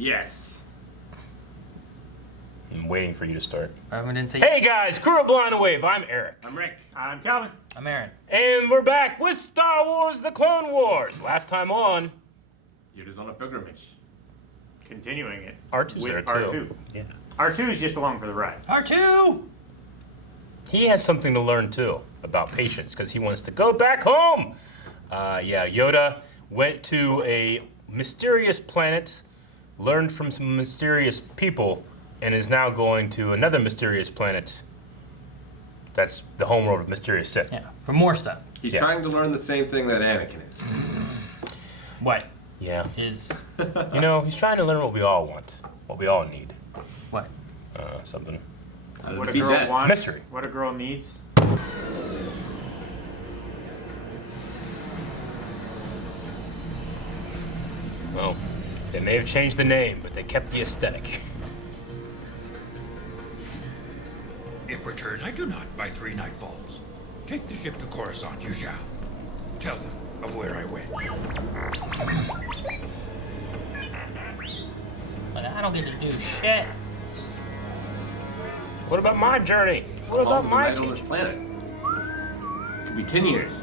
Yes. I'm waiting for you to start. Everyone didn't say. Hey guys, crew of Blind Wave, I'm Eric. I'm Rick. I'm Calvin. I'm Aaron. And we're back with Star Wars The Clone Wars. Last time on... Yoda's on a pilgrimage. Continuing it. R2's with there too. R2. Yeah. R2 is just along for the ride. R2! He has something to learn too about patience because he wants to go back home. Yeah, Yoda went to a mysterious planet, learned from some mysterious people, and is now going to another mysterious planet. That's the homeworld of Mysterious Sith. Yeah, for more stuff. He's trying to learn the same thing that Anakin is. What? Yeah. Is. You know, he's trying to learn what we all want, what we all need. What? Something. What a He's girl dead. wants. It's mystery. What a girl needs. Well, they may have changed the name, but they kept the aesthetic. If returned, I do not by 3 nightfalls. Take the ship to Coruscant, you shall. Tell them of where I went. I don't get to do shit. What about my journey? What How about long my is the night on this planet? Could be 10 years.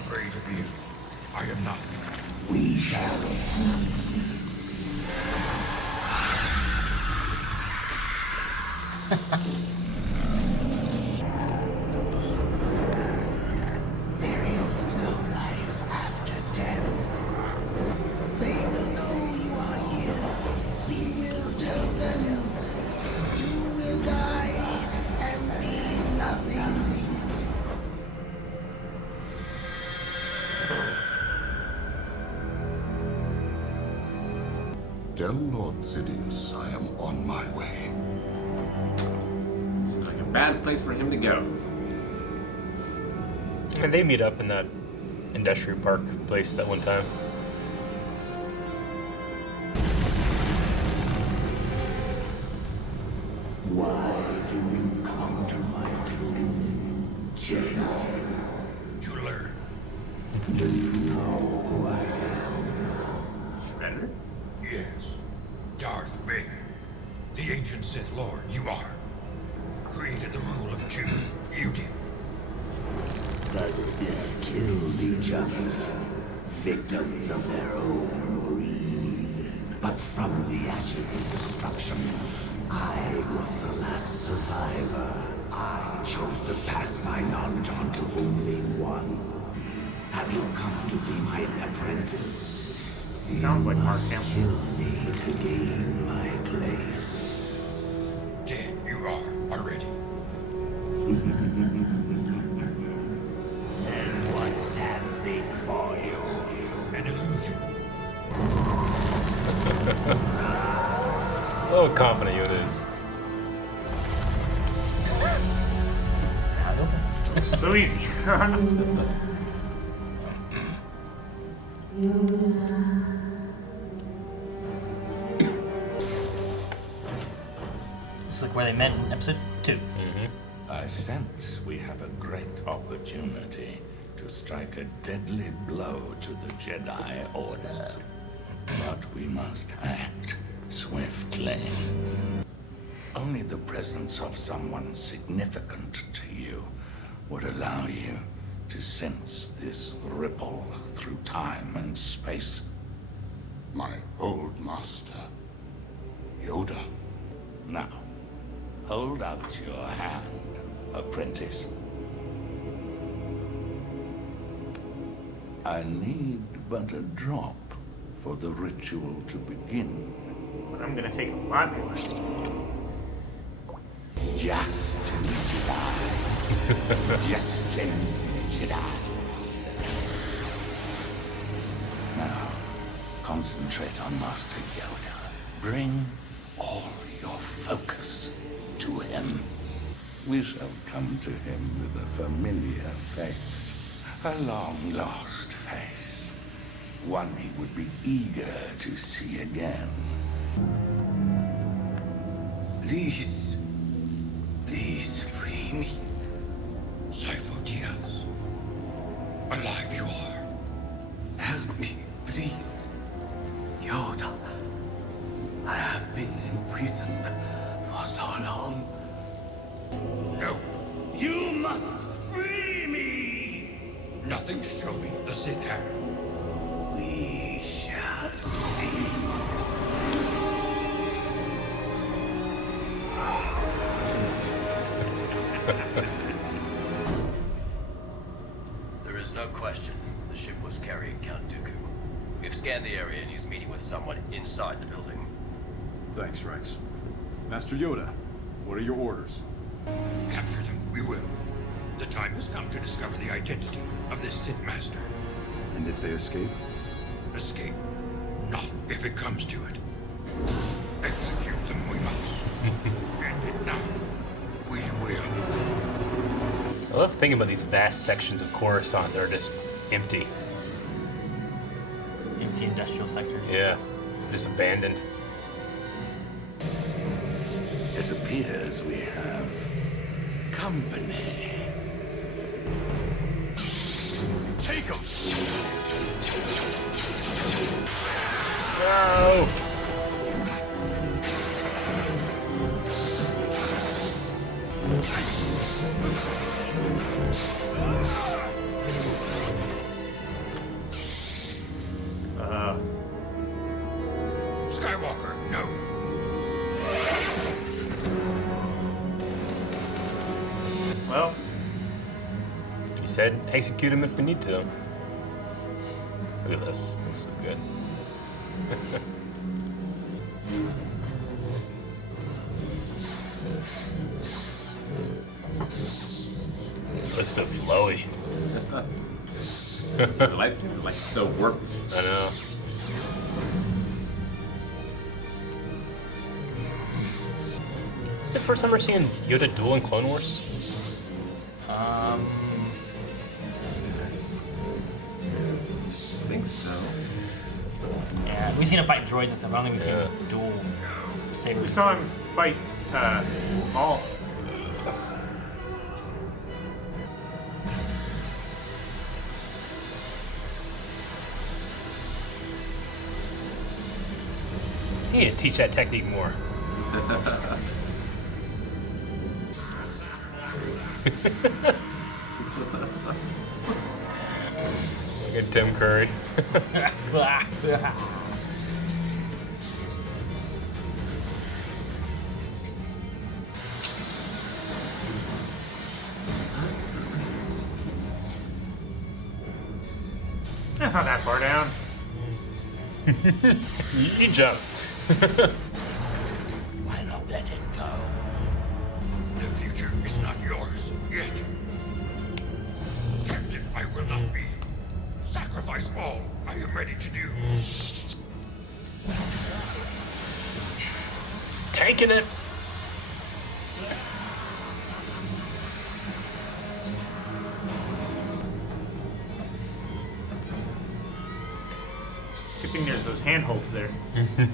Afraid of you. I am not. We shall see. There is no life after death. They will know you are here. We will tell them. You will die and be nothing. Tell Lord Sidious I am on my way. Seems like a bad place for him to go. And they meet up in that industrial park place that one time. Why do you come to my tomb, Jedi? To learn. Do you know who I am? Shredder? Yes. Darth Vader. The ancient Sith Lord, you are. Created the rule of 2. You did. The Sith killed each other, victims of their own greed. But from the ashes of destruction, I was the last survivor. I chose to pass my knowledge on to only one. Have you come to be my apprentice? Sounds like Mark You must Hamill. kill me to gain my place. Dead you are already. Then what stands before you? An illusion. Oh, confident Yoda is. So easy. It's like where they met in episode 2. I sense we have a great opportunity to strike a deadly blow to the Jedi Order. But we must act swiftly. Only the presence of someone significant to you would allow you to sense this ripple through time and space. My old master, Yoda. Now, hold out your hand, apprentice. I need but a drop for the ritual to begin. But I'm gonna take a lot more. Just to Jedi. Just to Jedi. Now, concentrate on Master Yoda. Bring all your focus to him. We shall come to him with a familiar face, a long-lost face, one he would be eager to see again. Please see me? Sifo Diaz. Alive you are. Help me, please. Yoda. I have been imprisoned for so long. No. You must free me! Nothing to show me the Sith have. We shall see. There is no question the ship was carrying Count Dooku. We've scanned the area and he's meeting with someone inside the building. Thanks, Rex. Master Yoda, what are your orders? Capture them, we will. The time has come to discover the identity of this Sith Master. And if they escape? Escape. Not if it comes to it. Execute them we must. End it now. We will. I love thinking about these vast sections of Coruscant that are just empty. Empty industrial sectors. Yeah, just abandoned. It appears we have company. Take him! No! Skywalker, no. Well, He said execute him if we need to. Look at this. This is so good. It's so flowy. The lightsaber is like so worked. I know. Is this the first time we're seeing Yoda duel in Clone Wars? I think so. Yeah, we've seen him fight droids and stuff. I don't think we've Yeah. seen dual sabers. we saw him fight Maul. You need to teach that technique more. Look at Tim Curry. That's not that far down. You jump. Why not let him go? The future is not yours yet. Captain, I will not be. Sacrifice all I am ready to do. Tanking it. Good thing there's those handholds there.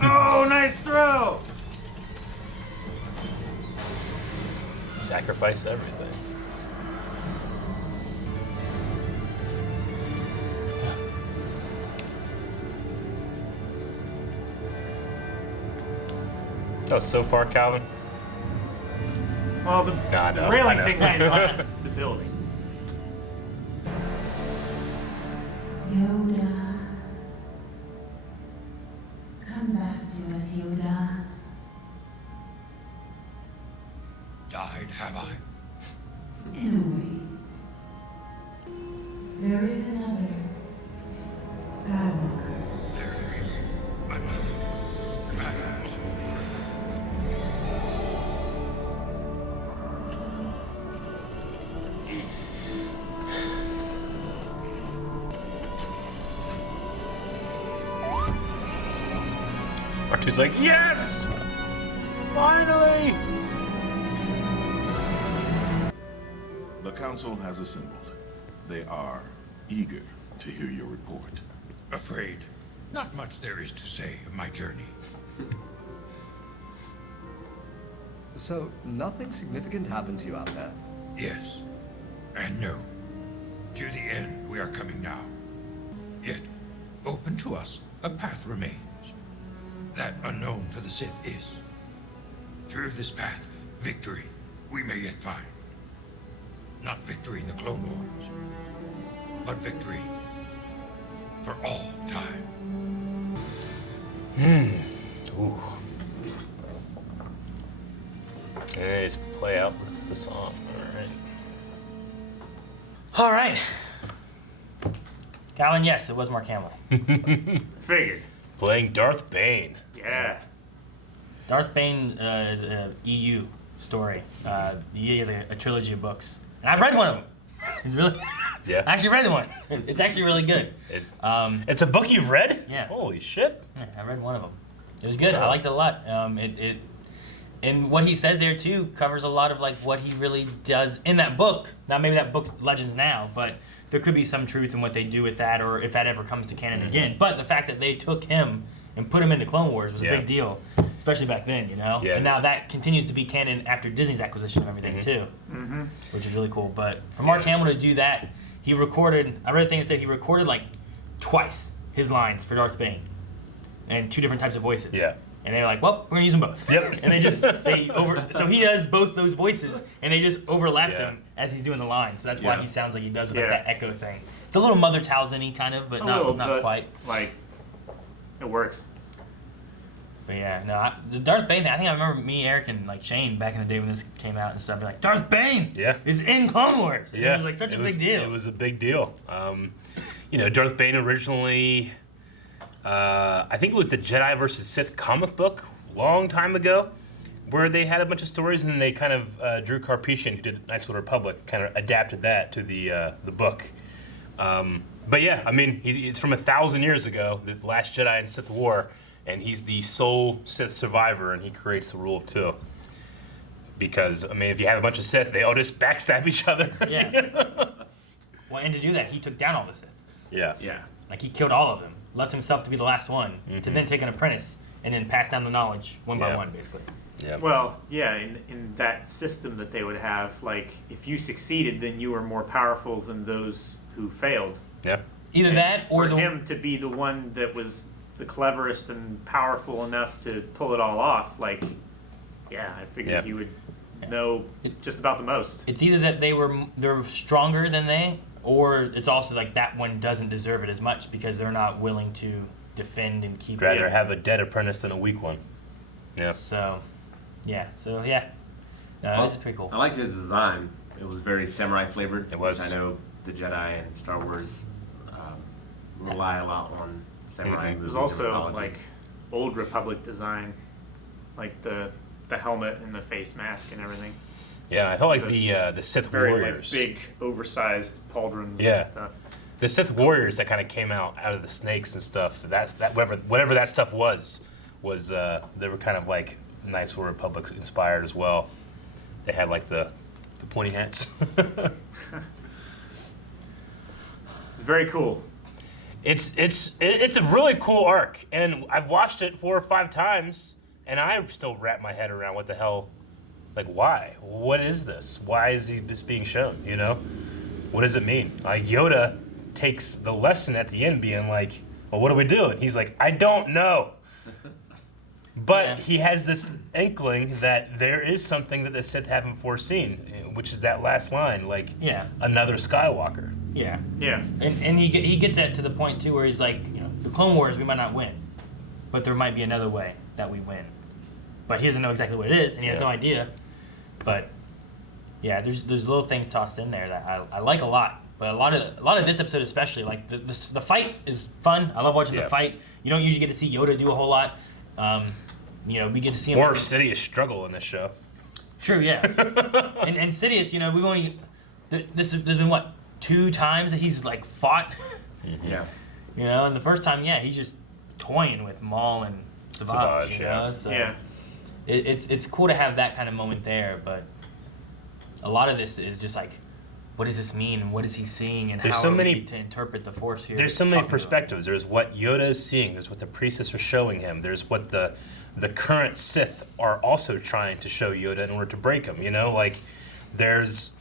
Oh, nice throw! Sacrifice everything. Oh, so far, Calvin? Well, the Nah, no, railing I know. thing landed on the building. Yoda. Come back to us, Yoda. Died, have I? In a way. There is another Skywalker. There is another. R2's like, yes! Finally! The council has assembled. They are eager to hear your report. Afraid. Not much there is to say of my journey. So, nothing significant happened to you out there? Yes and no. To the end we are coming now. Yet, open to us, a path remains. That unknown for the Sith is. Through this path, victory we may yet find. Not victory in the Clone Wars, but victory for all time. Ooh. Let's play out the song. All right. Calvin, yes, it was Mark Hamill. Figured. Playing Darth Bane. Yeah. Darth Bane is an EU story. He has a trilogy of books, and I've read one of them. It's really. Yeah. I actually read one. It's actually really good. It's a book you've read? Yeah. Holy shit. Yeah, I read one of them. It was good. I liked it a lot. And what he says there too covers a lot of like what he really does in that book. Now maybe that book's legends now, but there could be some truth in what they do with that, or if that ever comes to canon again. But the fact that they took him and put him into Clone Wars was a big deal, especially back then, you know. Yeah. And now that continues to be canon after Disney's acquisition of everything too, which is really cool. But for Mark Hamill to do that, he recorded. I read a thing that said he recorded like twice his lines for Darth Bane, and 2 different types of voices. Yeah. And they're like, well, we're gonna use them both. Yep. And so he does both those voices, and they just overlap Yeah. them as he's doing the lines. So that's why Yeah. he sounds like he does with like that echo thing. It's a little Mother Talzin-y kind of, but A not little, not but, quite. Like, it works. But yeah, no, the Darth Bane thing, I think I remember me, Eric, and like Shane back in the day when this came out and stuff, be like, Darth Bane is in Clone Wars. And it was like such a big deal. It was a big deal. You know, Darth Bane originally, I think it was the Jedi versus Sith comic book long time ago, where they had a bunch of stories, and then they kind of Drew Karpyshyn, who did Knights of the Republic, kind of adapted that to the book. But yeah, I mean, it's from 1,000 years ago, the Last Jedi and Sith War, and he's the sole Sith survivor, and he creates the rule of 2. Because, I mean, if you have a bunch of Sith, they all just backstab each other. Yeah. Well, and to do that, he took down all the Sith. Yeah. Yeah. Like, he killed all of them, left himself to be the last one, to then take an apprentice, and then pass down the knowledge one by one, basically. Yeah. Well, yeah, in that system that they would have, like, if you succeeded, then you were more powerful than those who failed. Yeah. Either that, or for him to be the one that was the cleverest and powerful enough to pull it all off, like, yeah, I figured he would know just about the most. It's either that they're stronger than they, or it's also like that one doesn't deserve it as much because they're not willing to defend and keep. Rather have a dead apprentice than a weak one. Yeah. So, yeah. No, this is pretty cool. I like his design. It was very samurai flavored. It was. I know the Jedi and Star Wars rely a lot on samurai It movies. was also and mythology. like old Republic design, like the helmet and the face mask and everything. Yeah, I felt like the Sith very, Warriors. Like, big, oversized pauldrons Yeah. and stuff. The Sith Warriors that kind of came out of the snakes and stuff. Whatever that stuff was they were kind of like Knights of the Republic inspired as well. They had like the pointy hats. It's very cool. It's a really cool arc, and I've watched it 4 or 5 times, and I still wrap my head around what the hell, like why? What is this? Why is this being shown? You know, what does it mean? Like Yoda takes the lesson at the end, being like, "Well, what do we do?" And he's like, "I don't know." But he has this inkling that there is something that the Sith haven't foreseen, which is that last line, like another Skywalker. Yeah. Yeah. And he gets that to the point too where he's like, you know, the Clone Wars we might not win, but there might be another way that we win. But he doesn't know exactly what it is, and he has no idea. But yeah, there's little things tossed in there that I like a lot. But a lot of this episode especially, like the fight is fun. I love watching the fight. You don't usually get to see Yoda do a whole lot. You know, we get to see him. Or Sidious struggle in this show. True, yeah. and Sidious, you know, we've only there's been what 2 times that he's like fought. Yeah. You know, and the first time, he's just toying with Maul and Savage. You know, so it's cool to have that kind of moment there. But a lot of this is just like, what does this mean, and what is he seeing, and how are we to interpret the Force here? There's so many perspectives. There's what Yoda is seeing. There's what the priestess are showing him. There's what the current Sith are also trying to show Yoda in order to break him. You know, like there's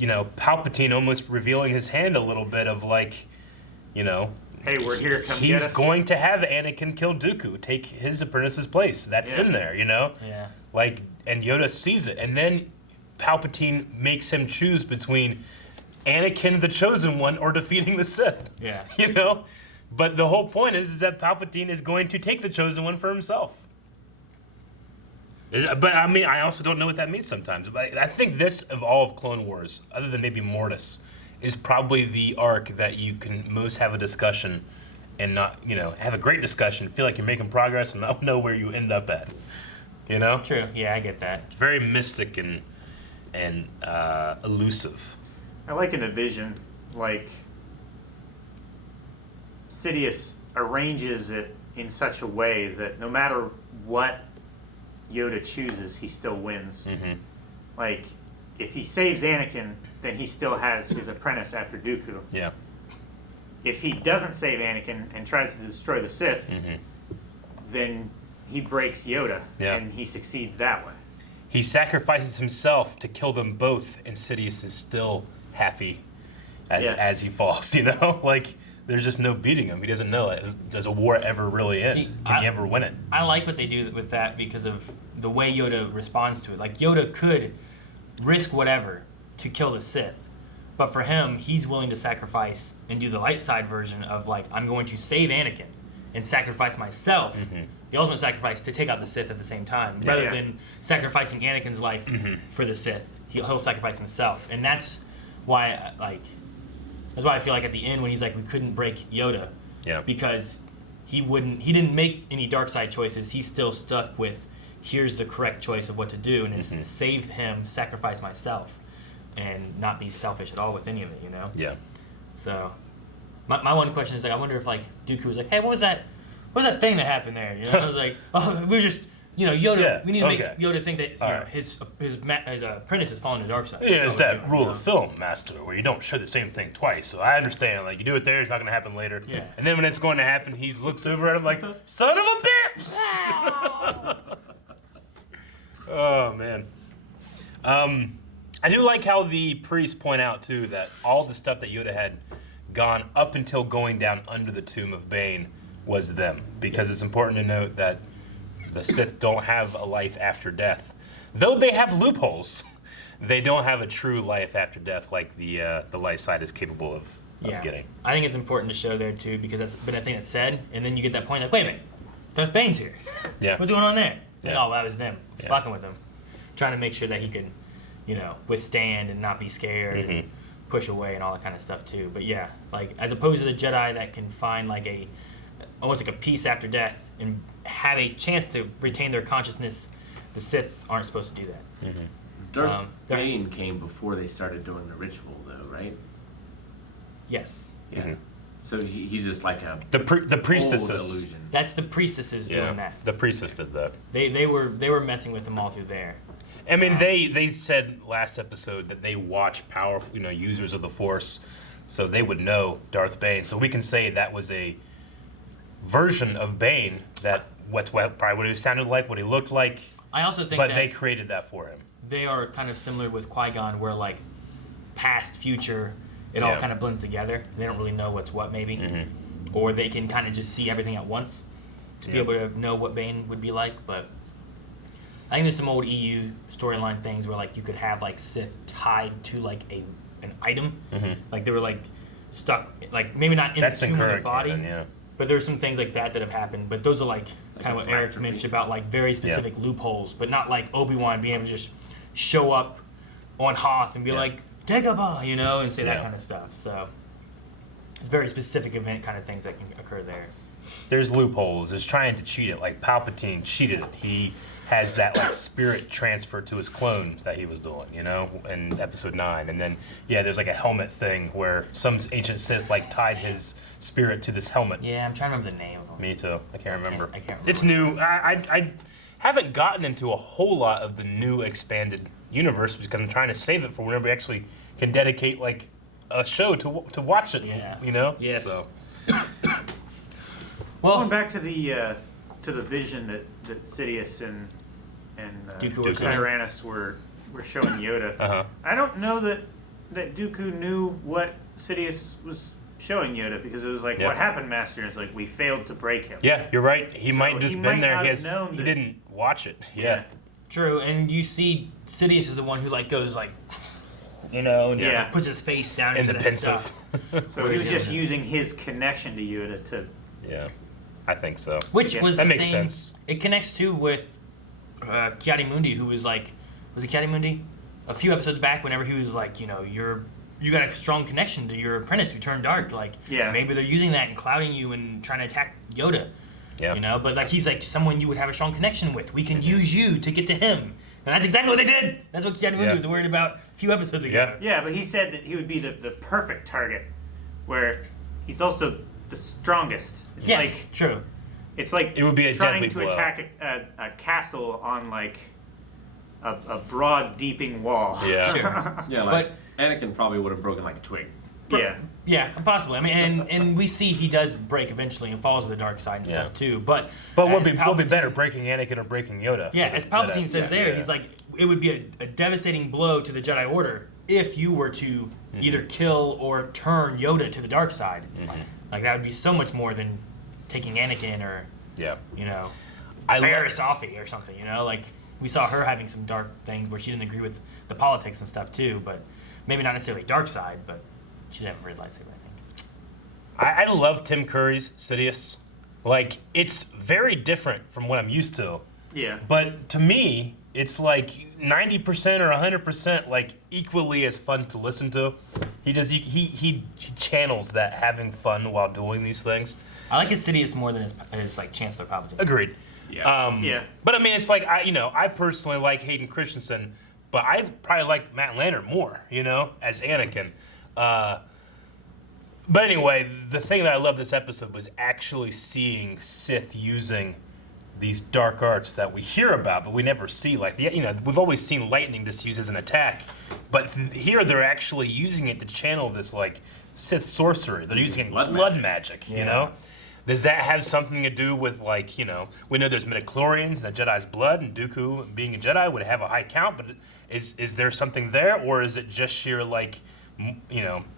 Palpatine almost revealing his hand a little bit of like, hey, we're here, come get he's us. going to have Anakin kill Dooku, take his apprentice's place. That's in there, Yeah. Like, and Yoda sees it, and then Palpatine makes him choose between Anakin, the Chosen One, or defeating the Sith. Yeah. But the whole point is that Palpatine is going to take the Chosen One for himself. But I mean, I also don't know what that means sometimes. But I think this, of all of Clone Wars, other than maybe Mortis, is probably the arc that you can most have a discussion and not, have a great discussion, feel like you're making progress and not know where you end up at. True. Yeah, I get that. It's very mystic and elusive. I like in a vision, like Sidious arranges it in such a way that no matter what Yoda chooses, he still wins. Mm-hmm. Like, if he saves Anakin, then he still has his apprentice after Dooku. Yeah. If he doesn't save Anakin and tries to destroy the Sith, then he breaks Yoda, and he succeeds that way. He sacrifices himself to kill them both, and Sidious is still happy as he falls, Like, there's just no beating him. He doesn't know it. Does a war ever really end? Can he ever win it? I like what they do with that because of the way Yoda responds to it. Like, Yoda could risk whatever to kill the Sith, but for him, he's willing to sacrifice and do the light side version of, like, I'm going to save Anakin and sacrifice myself, the ultimate sacrifice, to take out the Sith at the same time, rather than sacrificing Anakin's life for the Sith. He'll sacrifice himself, and that's why, that's why I feel like at the end when he's like, we couldn't break Yoda, because he didn't make any dark side choices. He's still stuck with, here's the correct choice of what to do, and it's save him, sacrifice myself, and not be selfish at all with any of it, Yeah. So, my one question is, like, I wonder if, like, Dooku was like, hey, what was that thing that happened there? I was like, oh, we were just, Yoda, we need to make Yoda think that his apprentice has fallen to the dark side. Yeah, it's that rule of film, Master, where you don't show the same thing twice. So I understand, like, you do it there, it's not going to happen later. Yeah. And then when it's going to happen, he looks over at him like, son of a bitch! Oh, man. I do like how the priests point out, too, that all the stuff that Yoda had gone up until going down under the tomb of Bane was them. Because it's important to note that the Sith don't have a life after death. Though they have loopholes, they don't have a true life after death like the light side is capable of getting. I think it's important to show there, too, because that's been a thing that's said, and then you get that point like, wait a minute, Darth Bane's here. Yeah. What's going on there? Yeah. Like, oh, that was them fucking with him. Trying to make sure that he could, withstand and not be scared and push away and all that kind of stuff, too. But yeah, like, as opposed to the Jedi that can find, like, almost like a peace after death and have a chance to retain their consciousness, the Sith aren't supposed to do that. Darth Bane came before they started doing the ritual, though, right? Yes. Yeah. So he's just like the priestesses. illusion. That's the priestesses doing that. The priestess did that. They were messing with them all through there. I mean, they said last episode that they watch powerful, users of the Force, so they would know Darth Bane. So we can say that was a version of Bane that probably what he sounded like, what he looked like. I also think but that they created that for him. They are kind of similar with Qui-Gon, where like past, future, it all kind of blends together. They don't really know what's what, maybe, or they can kind of just see everything at once to be able to know what Bane would be like. But I think there's some old EU storyline things where like you could have like Sith tied to like an item, like they were like stuck, like maybe not in the tomb of their body. Canon, But there's some things like that have happened. But those are like kind of what Eric mentioned about like very specific loopholes, but not like Obi-Wan being able to just show up on Hoth and be like, Dagobah, and say that kind of stuff. So it's very specific event kind of things that can occur there. There's loopholes. There's trying to cheat it. Like Palpatine cheated it. He has that like spirit transfer to his clones that he was doing, in Episode 9. And then, there's like a helmet thing where some ancient Sith like tied his spirit to this helmet. Yeah, I'm trying to remember the name of them. Me too. I can't remember. I can't remember. It's new. I haven't gotten into a whole lot of the new expanded universe because I'm trying to save it for whenever we actually can dedicate like a show to watch it. Yeah. Yes. So. Well, going back to the vision that Sidious and Dooku Tyrannus were showing Yoda. I don't know that that Dooku knew what Sidious was showing Yoda, because it was like, what happened, Master? And it's like, we failed to break him. Yeah, you're right. He might just been there. Not He have known he that- didn't watch it. Yeah. True, and you see Sidious is the one who like goes like, and like, puts his face down In into the that pensive. stuff. So he was just using his connection to Yoda to. Yeah, I think so. Which was that the makes same, sense. It connects too with Kiadi-Mundi, who was like, was it Kiadi-Mundi? A few episodes back, whenever he was like, you got a strong connection to your apprentice who turned dark. Like, maybe they're using that and clouding you and trying to attack Yoda. Yeah. But like he's like someone you would have a strong connection with. We can use you to get to him. And that's exactly what they did. That's what Kiadi-Mundi was worried about a few episodes ago. Yeah, but he said that he would be the perfect target, where he's also the strongest. It's like, true. It's like it would be a trying deadly to blow. attack a castle on like a broad, deeping wall. Yeah. Sure. Yeah, like Anakin probably would have broken like a twig. Yeah, possibly. I mean, and we see he does break eventually and falls to the dark side and stuff too. But what would be better, breaking Anakin or breaking Yoda? Yeah, as Palpatine says he's like, it would be a devastating blow to the Jedi Order if you were to either kill or turn Yoda to the dark side. Like that would be so much more than taking Anakin or Barriss Offee or something. Like we saw her having some dark things where she didn't agree with the politics and stuff too, but maybe not necessarily dark side, but she didn't have a red lightsaber, I think. I love Tim Curry's Sidious. Like, it's very different from what I'm used to. Yeah. But to me, it's like 90% or 100% like equally as fun to listen to. He channels that having fun while doing these things. I like his Sidious more than his like Chancellor Palpatine. Agreed. Yeah. But I mean, it's like I personally like Hayden Christensen, but I probably like Matt Lanner more, as Anakin. But anyway, the thing that I love this episode was actually seeing Sith using these dark arts that we hear about, but we never see. Like, we've always seen lightning just used as an attack, but here they're actually using it to channel this like Sith sorcery. They're using blood magic. Does that have something to do with like, we know there's midichlorians and a Jedi's blood, and Dooku being a Jedi would have a high count, but is there something there, or is it just sheer like,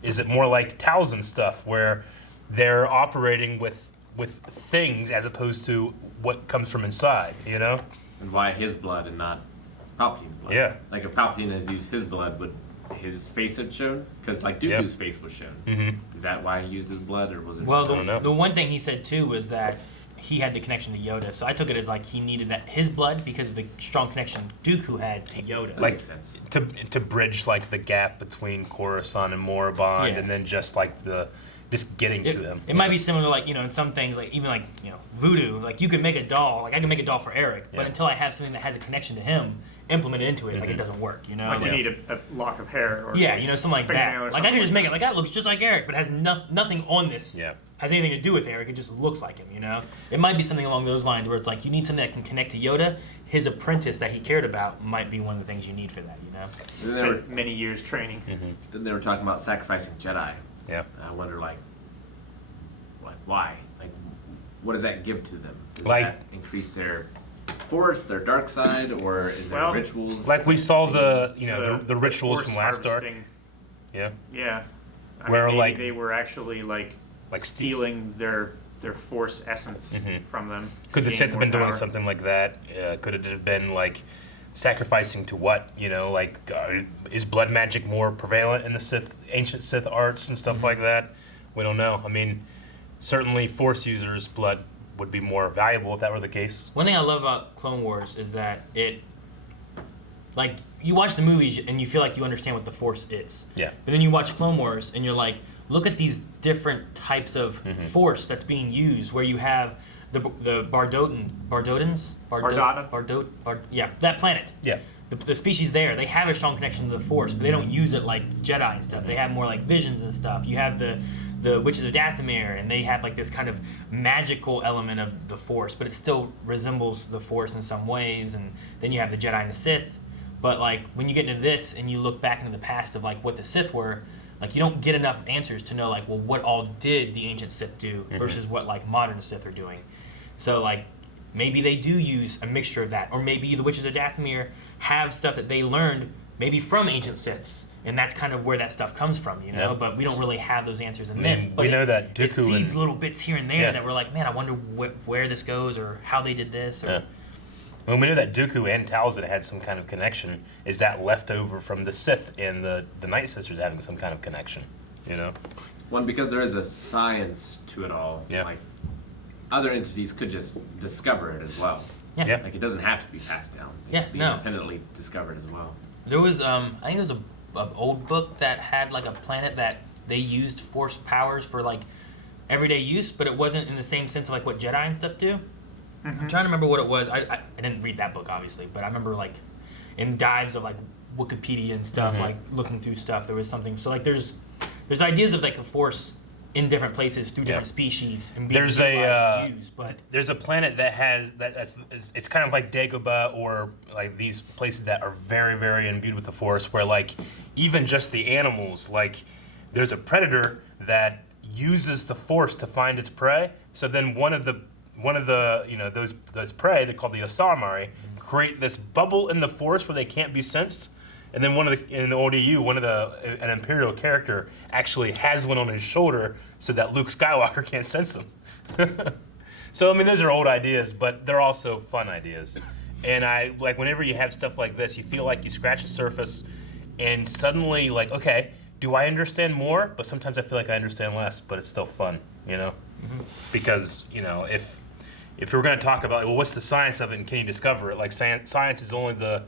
is it more like Talzin stuff where they're operating with things as opposed to what comes from inside, And why his blood and not Palpatine's blood? Yeah. Like if Palpatine has used his blood, would his face have shown? Because like Dooku's face was shown. Is that why he used his blood, or was it? Well, the one thing he said too was that he had the connection to Yoda, so I took it as like he needed his blood because of the strong connection Dooku had to Yoda. That makes sense. To bridge like the gap between Coruscant and Morabond, and then just like just getting to him. It might be similar to like, in some things, like even like, voodoo, like you could make a doll, like I can make a doll for Eric, but until I have something that has a connection to him implemented into it, like it doesn't work, Like you need a lock of hair or something like that. Like I can just make it like that looks just like Eric, but has nothing on this. Has anything to do with Eric, it just looks like him, It might be something along those lines where it's like you need something that can connect to Yoda. His apprentice that he cared about might be one of the things you need for that, Spent many years training. Then they were talking about sacrificing Jedi. Yeah. I wonder, like why? Like, what does that give to them? Does that increase their force, their dark side, or is there rituals? Like we saw the rituals from last arc. Yeah. Yeah. Where maybe like they were actually like stealing their force essence from them. Could the Sith have been doing something like that? Could it have been like sacrificing to what? Is blood magic more prevalent in the ancient Sith arts and stuff like that? We don't know. I mean, certainly Force users' blood would be more valuable if that were the case. One thing I love about Clone Wars is that you watch the movies and you feel like you understand what the Force is. Yeah. But then you watch Clone Wars and you're like, look at these different types of Force that's being used, where you have the Bardotans? That planet. Yeah. The species there, they have a strong connection to the Force, but they don't use it like Jedi and stuff. They have more like visions and stuff. You have the Witches of Dathomir, and they have like this kind of magical element of the Force, but it still resembles the Force in some ways. And then you have the Jedi and the Sith. But like when you get into this and you look back into the past of like what the Sith were, like you don't get enough answers to know like, well, what all did the ancient Sith do versus what like modern Sith are doing. So like maybe they do use a mixture of that, or maybe the Witches of Dathomir have stuff that they learned maybe from ancient Siths, And that's kind of where that stuff comes from, you know. Yeah. But we don't really have those answers in this. But we know that it Dooku seeds and- little bits here and there that we're like, man, I wonder where this goes or how they did this. Or, Well, we know that Dooku and Talzin had some kind of connection. Is that left over from the Sith and the Night Sisters having some kind of connection? You know? One, because there is a science to it all. Yeah. Like, other entities could just discover it as well. Yeah. Like, it doesn't have to be passed down. It Yeah, could be no. independently discovered as well. There was, I think there was an old book that had like a planet that they used force powers for like everyday use, but it wasn't in the same sense of like what Jedi and stuff do. I'm trying to remember what it was. I didn't read that book, obviously, but I remember like in dives of like Wikipedia and stuff, like looking through stuff, there was something. So like there's ideas of like a force in different places through different species and being There's utilized and used, but there's a planet that has it's kind of like Dagobah or like these places that are very, very imbued with the Force, where like even just the animals, like there's a predator that uses the Force to find its prey. So then one of the you know those prey, they're called the Osamari, create this bubble in the Force where they can't be sensed. And then in the ODU, an Imperial character actually has one on his shoulder so that Luke Skywalker can't sense him. So I mean, those are old ideas, but they're also fun ideas. And I like whenever you have stuff like this, you feel like you scratch the surface, and suddenly like, okay, do I understand more? But sometimes I feel like I understand less, but it's still fun, you know? Because you know, if we're going to talk about well, what's the science of it, and can you discover it? Like science is only the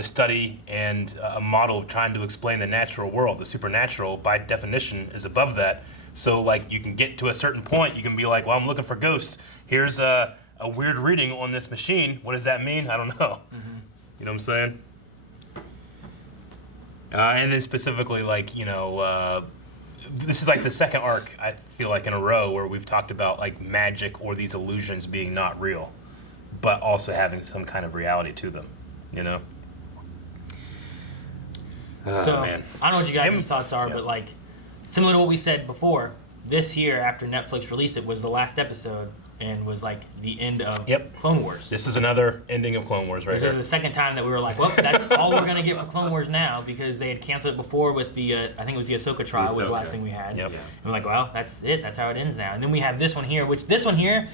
study and a model of trying to explain the natural world. The supernatural, by definition, is above that. So, like, you can get to a certain point, you can be like, well, I'm looking for ghosts. Here's a weird reading on this machine. What does that mean? I don't know. You know what I'm saying? And then specifically, like, you know, this is like the second arc, I feel like, in a row where we've talked about, like, magic or these illusions being not real, but also having some kind of reality to them, you know? so man. I don't know what you guys' thoughts are, but like similar to what we said before, this year after Netflix released it was the last episode and was like the end of Clone Wars. This is another ending of Clone Wars right This here. is the second time that we were like, well, that's all we're gonna get for Clone Wars now, because they had canceled it before with the I think it was the Ahsoka trial was the last thing we had. Yep. And we're like, well, that's it. That's how it ends now. And then we have this one here, which this one here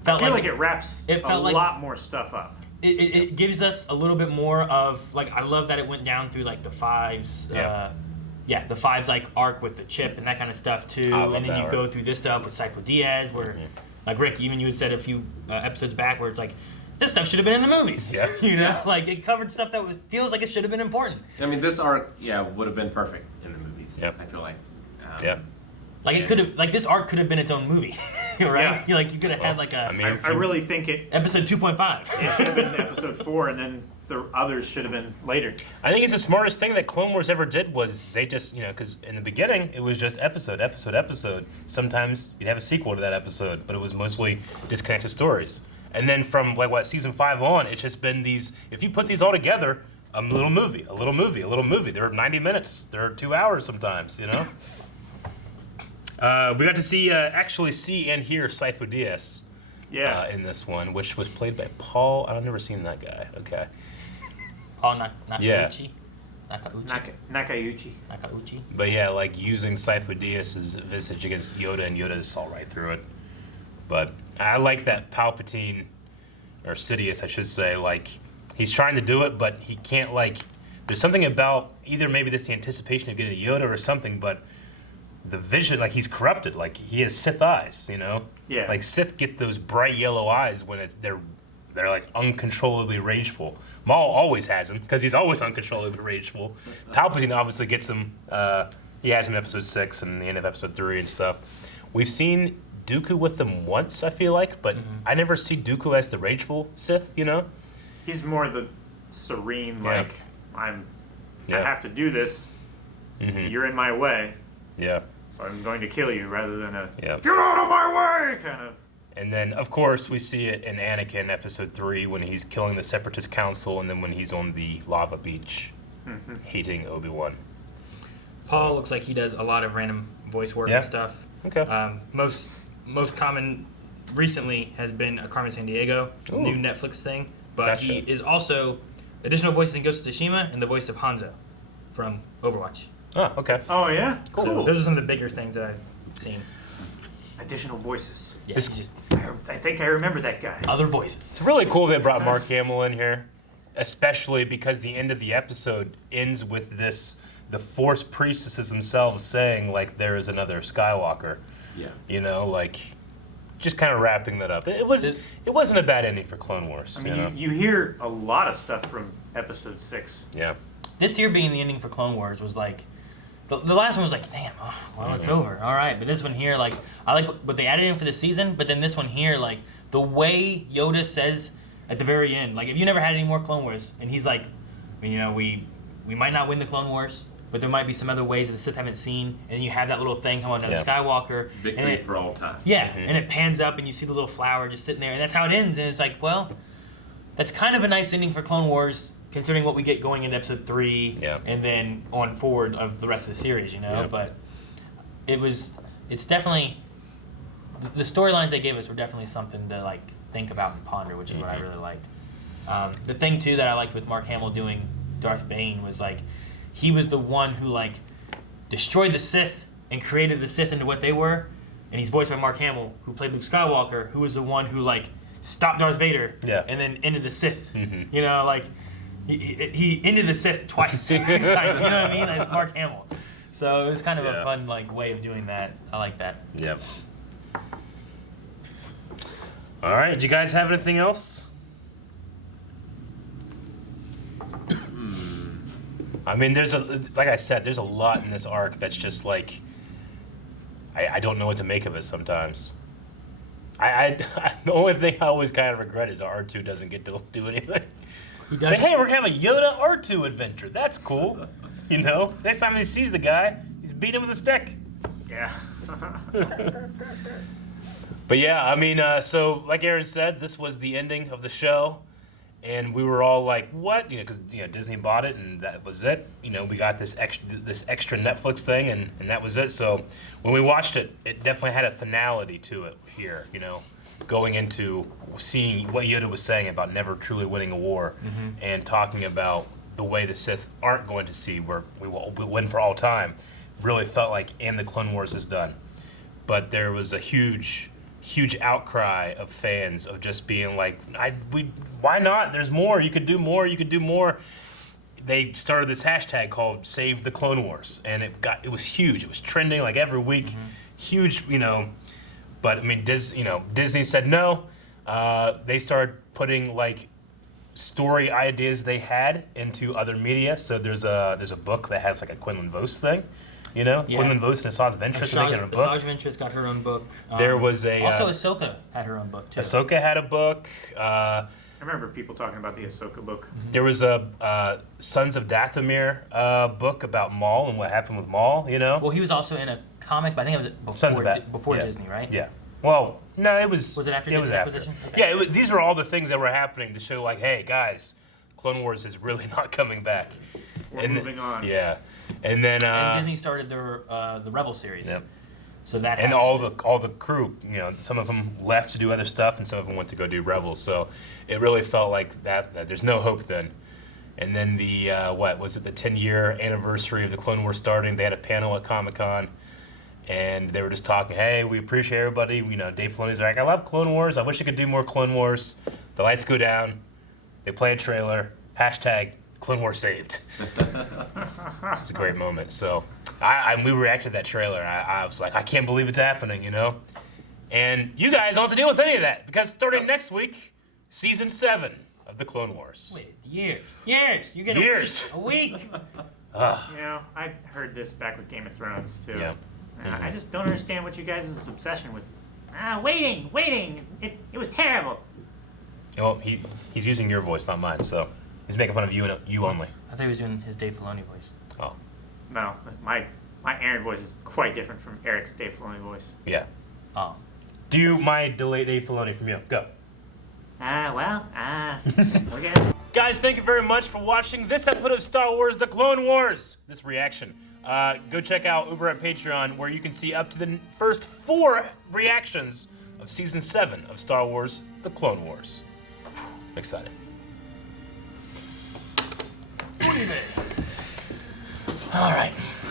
I felt feel like like it wraps it felt a like lot more stuff up. it gives us a little bit more of like, I love that it went down through like the Fives, the Fives like arc with the chip and that kind of stuff too, I love and then that you arc. go through this stuff with Sifo Dyas, where like Rick, even you had said a few episodes back where it's like, this stuff should have been in the movies. Yeah. You know, like it covered stuff that feels like it should have been important. I mean, this arc, would have been perfect in the movies. Yep. I feel like. Like it could have, like this arc could have been its own movie, right? Yeah. Like you could have had like a. I mean, I really think it episode 2.5. It should have been episode 4, and then the others should have been later. I think it's the smartest thing that Clone Wars ever did was they just, you know, because in the beginning it was just episode. Sometimes you'd have a sequel to that episode, but it was mostly disconnected stories. And then from like season 5 on, it's just been these. If you put these all together, a little movie. They're 90 minutes. They're 2 hours sometimes. You know. We got to actually see and hear Sifo Dyas in this one, which was played by Paul. I've never seen that guy. Okay. Paul Nakauchi. Nakauchi. But yeah, like using Sifo Dyas' visage against Yoda, and Yoda just saw right through it. But I like that Palpatine, or Sidious, I should say, like, he's trying to do it, but he can't, like, there's something about, either maybe this the anticipation of getting a Yoda or something, but the vision, like, he's corrupted. Like, he has Sith eyes, you know? Yeah. Like, Sith get those bright yellow eyes when they're like uncontrollably rageful. Maul always has them, because he's always uncontrollably rageful. Palpatine obviously gets him, he has him in episode 6 and the end of episode 3 and stuff. We've seen Dooku with them once, I feel like, but I never see Dooku as the rageful Sith, you know? He's more the serene, like, I have to do this. You're in my way. Yeah. So I'm going to kill you, rather than Yep. get out of my way kind of. And then, of course, we see it in Anakin episode 3 when he's killing the Separatist Council, and then when he's on the lava beach hating Obi-Wan. Paul looks like he does a lot of random voice work and stuff. Okay. Most common recently has been Carmen Sandiego, new Netflix thing. But he is also additional voices in Ghost of Tsushima and the voice of Hanzo. from Overwatch. Oh, okay. Oh yeah, Cool. So those are some of the bigger things that I've seen. Additional voices. Yeah, I think I remember that guy. Other voices. It's really cool they brought Mark Hamill in here, especially because the end of the episode ends with the Force priestesses themselves saying like there is another Skywalker. Yeah. You know, like just kind of wrapping that up. It wasn't a bad ending for Clone Wars. I mean, you know? you hear a lot of stuff from Episode 6. Yeah. This year being the ending for Clone Wars was like, the last one was like, damn, well, it's over. All right. But this one here, like, I like what they added in for the season, but then this one here, like, the way Yoda says at the very end, like, if you never had any more Clone Wars, and he's like, you know, we might not win the Clone Wars, but there might be some other ways that the Sith haven't seen, and you have that little thing coming down the Skywalker. Victory for all time. Yeah, and it pans up, and you see the little flower just sitting there, and that's how it ends, and it's like, well, that's kind of a nice ending for Clone Wars, considering what we get going into Episode 3, and then on forward of the rest of the series, you know? But it's definitely, the storylines they gave us were definitely something to, like, think about and ponder, which is what I really liked. The thing, too, that I liked with Mark Hamill doing Darth Bane was, like, he was the one who, like, destroyed the Sith and created the Sith into what they were, and he's voiced by Mark Hamill, who played Luke Skywalker, who was the one who, like, stopped Darth Vader and then ended the Sith. You know, like, he ended the Sith twice. You know what I mean? That's Mark Hamill. So it was kind of a fun, like, way of doing that. I like that. Yep. All right. Did you guys have anything else? I mean, like I said, there's a lot in this arc that's just like, I don't know what to make of it sometimes. The only thing I always kind of regret is that R2 doesn't get to do anything. Say, hey, we're gonna have a Yoda R2 adventure. That's cool. You know, next time he sees the guy, he's beating him with a stick. Yeah. But yeah, I mean, so like Aaron said, this was the ending of the show. And we were all like, "What?" You know, because Disney bought it, and that was it. You know, we got this extra Netflix thing, and that was it. So when we watched it, it definitely had a finality to it here. You know, going into seeing what Yoda was saying about never truly winning a war, and talking about the way the Sith aren't going to see where we will win for all time, really felt like "And the Clone Wars is done." But there was a huge outcry of fans of just being like, why not? There's more. You could do more. You could do more. They started this hashtag called Save the Clone Wars, and it was huge. It was trending like every week. Huge, you know. But I mean, Disney said no. They started putting like story ideas they had into other media. So there's a book that has like a Quinlan Vos thing. You know, Quinlan Vos and Asajj Ventress are making a book. Asajj Ventress got her own book. There was also Ahsoka had her own book too. Ahsoka had a book. I remember people talking about the Ahsoka book. There was a Sons of Dathomir book about Maul and what happened with Maul. You know. Well, he was also in a comic, but I think it was before Disney, right? Yeah. Well, no, it was. Was it after Disney acquisition? Okay. Yeah, these were all the things that were happening to show, like, hey, guys, Clone Wars is really not coming back. We're moving on. Yeah. And then Disney started the Rebel series. Yep. So that and all the crew, you know, some of them left to do other stuff, and some of them went to go do Rebels. So it really felt like that there's no hope then. And then the what was it? The 10-year anniversary of the Clone Wars starting. They had a panel at Comic-Con, and they were just talking. Hey, we appreciate everybody. You know, Dave Filoni's like, I love Clone Wars. I wish I could do more Clone Wars. The lights go down. They play a trailer. Hashtag Clone Wars saved. It's a great moment. So we reacted to that trailer. I was like, I can't believe it's happening, you know? And you guys don't have to deal with any of that, because starting next week, Season 7 of the Clone Wars. Wait, years. You get a week. You know, I heard this back with Game of Thrones, too. Yeah. I just don't understand what you guys' obsession with. Waiting. It was terrible. Well, he's using your voice, not mine, so he's making fun of you and you only. I thought he was doing his Dave Filoni voice. Oh. No, my Aaron voice is quite different from Eric's Dave Filoni voice. Yeah. Oh. Do my delay Dave Filoni from you. Go. We're good. Guys, thank you very much for watching this episode of Star Wars The Clone Wars. This reaction. Go check out over at Patreon, where you can see up to the first 4 reactions of Season 7 of Star Wars The Clone Wars. I'm excited. What do you think? All right.